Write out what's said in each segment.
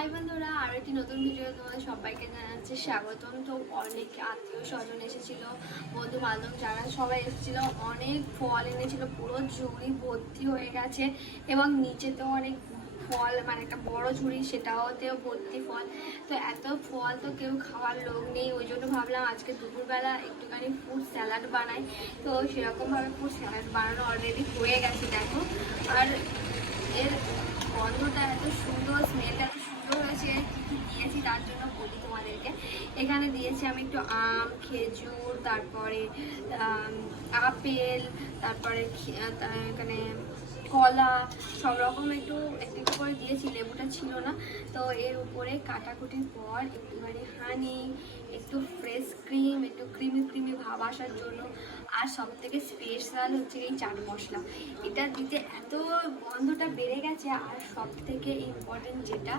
High বন্ধুরা, আর একটি নতুন ভিডিও তোমাদের সবাইকে জানাচ্ছি স্বাগতম। তো অনেক আত্মীয় স্বজন এসেছিল, বন্ধু বান্ধব যারা সবাই এসেছিল, অনেক ফল এনেছিল, পুরো ঝুড়ি ভর্তি হয়ে গেছে এবং নিচেতেও অনেক ফল মানে একটা বড় ঝুড়ি সেটাওতেও ভর্তি ফল। তো এত ফল তো কেউ খাওয়ার লোক নেই, ওই জন্য ভাবলাম আজকে দুপুরবেলা একটুখানি ফুড স্যালাড বানাই। তো সেরকমভাবে ফুড স্যালাড বানানো অলরেডি হয়ে গেছে, দেখো। আর এর গন্ধটা এত সুন্দর স্মেলটা এত হয়েছে, কী দিয়েছি তার জন্য বলি তোমাদেরকে। এখানে দিয়েছি আমি একটু আম, খেজুর, তারপরে আপেল, তারপরে এখানে কলা সব রকম একটু একটু একটু করে দিয়েছি, লেবুটা ছিল না। তো এর উপরে কাটাকুটির পর একটুখানি হানি একটু ফ্রেশ ক্রিম একটু ক্রিমি ক্রিমি ভাব আসার জন্য। আর সব থেকে স্পেশাল হচ্ছে এই চাট মশলা। এটা দিতে এত গন্ধটা বেড়ে গেছে, আর সব থেকে ইম্পর্টেন্ট যেটা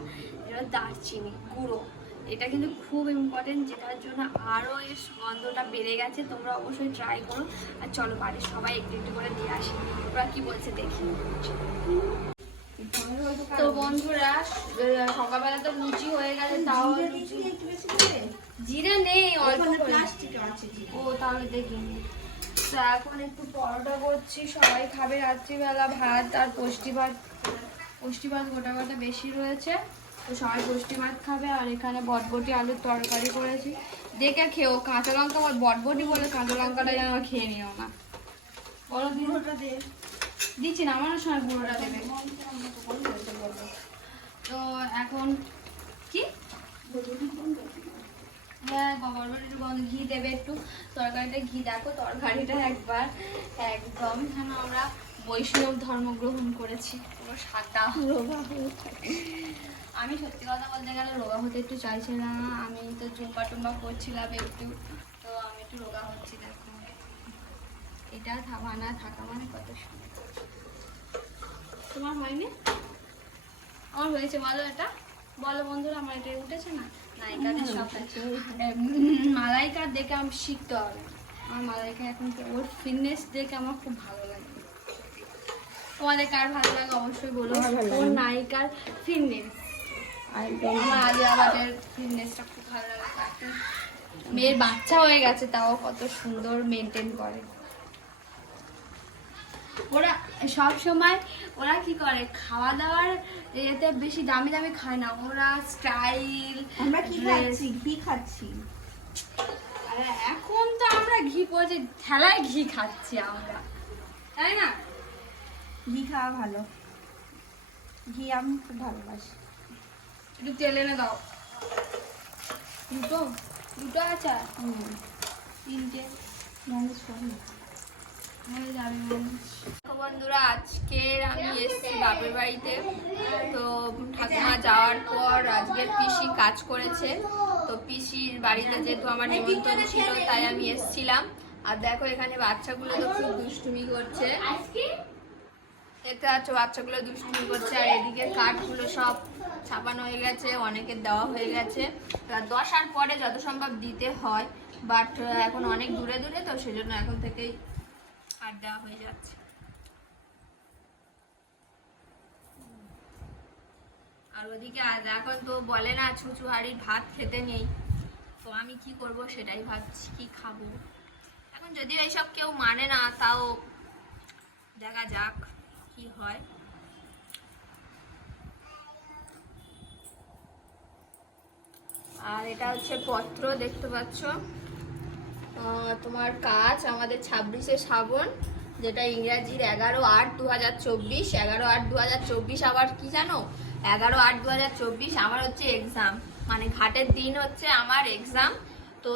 যেটা দারচিনি গুঁড়ো। এটা কিন্তু খুব ইম্পর্টেন্ট যেটার জন্য আরও এর গন্ধটা বেড়ে গেছে। তোমরা অবশ্যই ট্রাই করো। আর চলো বাড়ির সবাই একটু একটু করে দিয়ে আসি। ওরা কি বলছে দেখি। তো বন্ধুরা সকালবেলা তো লুচি হয়ে গেছে তাও জিরে নেই অল্প ও তাহলে দেখি। তো এখন একটু পরোটা করছি। সবাই খাবে রাত্রিবেলা ভাত আর পুষ্টি ভাত পুষ্টি ভাত গোটা গোটা বেশি রয়েছে। তো সবাই পুষ্টি মাছ খাবে আর এখানে বটবটি আলুর তরকারি করেছি। দেখে খেও কাঁচা লঙ্কা আমার বটবটি বলে কাঁচা লঙ্কাটা যেন খেয়ে নিও না। বলো দিদি। দিচ্ছি না আমার সময় গুঁড়োটা দেবে। তো এখন কি? হ্যাঁ বাবার একটু গন্ধ ঘি দেবে একটু। তরকারিটা ঘি দেখো তরকারিটা একবার একদম। যেন আমরা বৈষ্ণব ধর্ম গ্রহণ করেছি। পুরো সাদা। আমি সত্যি কথা বলতে গেলে রোগা হতে একটু চাইছি না। আমি তো জুম্বা টুম্বা করছিলাম একটু। তো আমি একটু রোগা হচ্ছি দেখো। এটা থাকা না থাকা মানে কত সুন্দর। তোমার হয়নি? আমার হয়েছে বলো এটা। বলো বন্ধুরা আমার এটা উঠেছে না? নায়িকাদের সব মালাইকার দেখে আমি শিখতে হবে। আমার মালাইকা এখন তো ওর ফিটনেস দেখে আমার খুব ভালো লাগে। তোমাদের কার ভালো লাগে অবশ্যই বলো। ওর নায়িকার ফিটনেস আমার আলিয়া ভাটের ফিটনেসটা খুব ভালো লাগে। মেয়ের বাচ্চা হয়ে গেছে তাও কত সুন্দর মেনটেন করে। ওরা সব সময় ওরা কি করে? খাওয়া দাওয়ার এতে বেশি দামি দামি খায় না। ওরা স্টাইল আমরা কি খাচ্ছি? ঘি খাচ্ছি। আরে এখন তো আমরা ঘি পড়ছে ঠেলায় ঘি খাচ্ছি আমরা। তাই না? ঘি খাওয়া ভালো। ঘি আমি খুব ভালোবাসি। একটু তেল এনে দাও। দুটো? দুটো আছে? তিনটে? ম্যানেজ করি মানুষ। বন্ধুরা আজকের আমি এসেছি বাপের বাড়িতে। তো ঠাকুমা যাওয়ার পর আজকের পিসি কাজ করেছে। তো পিসির বাড়িতে যেহেতু আমার নিমন্ত্রণ ছিল তাই আমি এসেছিলাম। আর দেখো এখানে বাচ্চাগুলো তো খুব দুষ্টুমি করছে। দেখতে পাচ্ছ বাচ্চাগুলো দুষ্টুমি করছে, আর এদিকে কাঠগুলো সব ছাপানো হয়ে গেছে, অনেকের দেওয়া হয়ে গেছে। দশার পরে যত সম্ভব দিতে হয় বাট এখন অনেক দূরে দূরে, তো সেজন্য এখন থেকেই কাঠ দেওয়া হয়ে যাচ্ছে। আর ওদিকে এখন তো বলে না ছুঁচু হাড়ির ভাত খেতে নেই। তো আমি কি করব সেটাই ভাবছি, কি খাব? এখন যদিও এইসব কেউ মানে না, তাও দেখা যাক। কি হয়? আর এটা হচ্ছে পত্র, দেখতে পাচ্ছ। তোমার কাজ আমাদের ছাব্বিশে শ্রাবণ, যেটা ইংরাজির এগারো আট দু হাজার চব্বিশ, এগারো আট দু হাজার চব্বিশ আবার কি জানো? এগারো আট দু হাজার চব্বিশ আমার হচ্ছে এক্সাম মানে ঘাটের দিন হচ্ছে আমার এক্সাম তো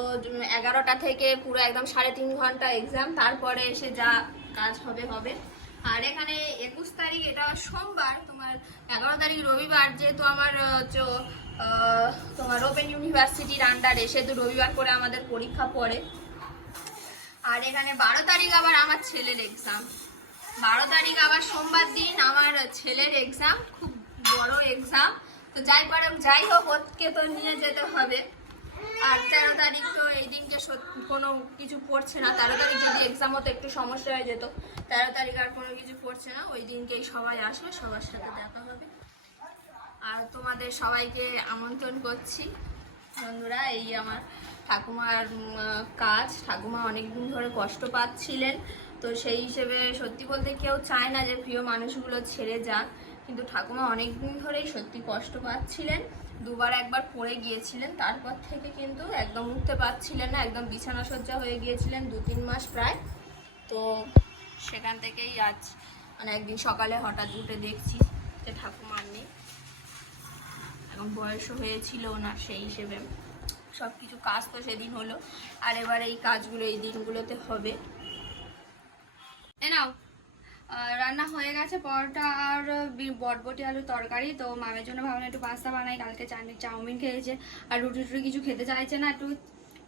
এগারোটা থেকে পুরো একদম সাড়ে তিন ঘণ্টা এক্সাম তারপরে এসে যা কাজ হবে হবে। আর এখানে একুশ তারিখ, এটা সোমবার, তোমার এগারো তারিখ রবিবার, যেহেতু আমার তোমার ওপেন ইউনিভার্সিটির আন্ডারে সেহেতু রবিবার করে আমাদের পরীক্ষা পড়ে। আর এখানে বারো তারিখ আবার আমার ছেলের এক্সাম বারো তারিখ আবার সোমবার দিন আমার ছেলের এক্সাম খুব বড় এক্সাম তো যাই পারে যাই হোক ওকে তো নিয়ে যেতে হবে। আর তেরো তারিখ তো এই দিনকে কোনো কিছু পড়ছে না। তেরো তারিখ যদি এক্সাম হতো, একটু সমস্যা হয়ে যেত। তেরো তারিখ আর কোনো কিছু পড়ছে না। ওই দিনকেই সবাই আসবে সবার সাথে দেখা হবে। আর তোমাদের সবাইকে আমন্ত্রণ করছি। বন্ধুরা, এই আমার ঠাকুমার কাজ। ঠাকুমা অনেক দিন ধরে কষ্ট পাচ্ছিলেন। তো সেই হিসেবে সত্যি বলতে কেউ চায় না যে প্রিয় মানুষগুলো ছেড়ে যাক। কিন্তু ঠাকুমা অনেক দিন ধরেই সত্যি কষ্ট পাচ্ছিলেন। দুবার একবার পড়ে গিয়েছিলেন, তারপর থেকে কিন্তু একদম উঠতে পারছিলেন না, একদম বিছানা সজ্জা হয়ে গিয়েছিলেন দু তিন মাস প্রায়। তো সেখান থেকেই আজ মানে একদিন সকালে হঠাৎ উঠে দেখছি যে ঠাকুমার নেই। এখন বয়সও হয়েছিল ওনার সেই হিসেবে। সব কিছু কাজ তো সেদিন হলো। আর এবার এই কাজগুলো এই দিনগুলোতে হবে। এ নাও। রান্না হয়ে গেছে পরোটা আর বটবটি আলু তরকারি। তো মামের জন্য ভাবলাম একটু পাস্তা বানাই কালকে চাউমিন চাউমিন খেয়েছে। আর রুটি টুটি কিছু খেতে চাইছে না একটু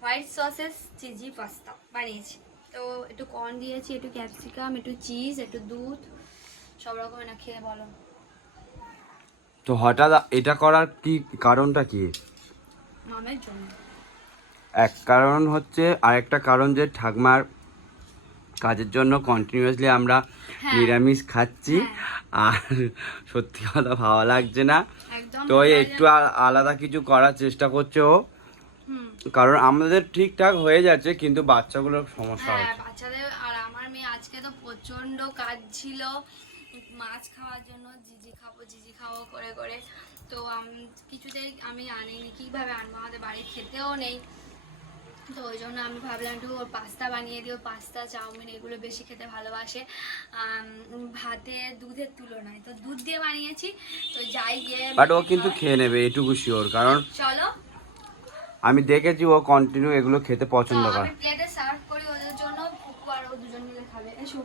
হোয়াইট সসেস চিজি পাস্তা বানিয়েছি। তো একটু কর্ন দিয়েছি একটু ক্যাপসিকাম একটু চিজ একটু দুধ সব রকমের না খেয়ে বলো। তো হঠাৎ এটা করার কি কারণটা কি? মামের জন্য। এক কারণ হচ্ছে আরেকটা কারণ যে ঠাকমার কাজের জন্য কন্টিনিউয়াসলি আমরা হ্যাঁ। নিরামিষ খাচ্ছি। আর সত্যি কথা ভালো লাগছে না। তো একটু আলাদা কিছু করার চেষ্টা করছে ও। কারণ আমাদের ঠিকঠাক হয়ে যাচ্ছে কিন্তু বাচ্চাগুলোর সমস্যা হ্যাঁ হচ্ছে। বাচ্চাদের আর আমার মেয়ে আজকে তো প্রচণ্ড কাজ ছিল মাছ খাওয়ার জন্য জিজি খাব জিজি খাব করে করে। তো আম- কিছুতেই আমি আনিনি কীভাবে আনব? আমাদের বাড়ি খেতেও নেই। তো ওই জন্য আমি ভাবলাম একটু ওর পাস্তা বানিয়ে দিই। ওর পাস্তা চাউমিন এগুলো বেশি খেতে ভালোবাসে। ভাতে দুধের তুলনায়। তো দুধ দিয়ে বানিয়েছি। তো যাই গিয়ে বাট ও কিন্তু খেয়ে নেবে এটুকু শিওর কারণ চলো। আমি দেখেছি ও কন্টিনিউ এগুলো খেতে পছন্দ করে। আমি প্লেটে সার্ভ করি ওদের জন্য। ফুকু আর ও দুজন মিলে খাবে। এসো।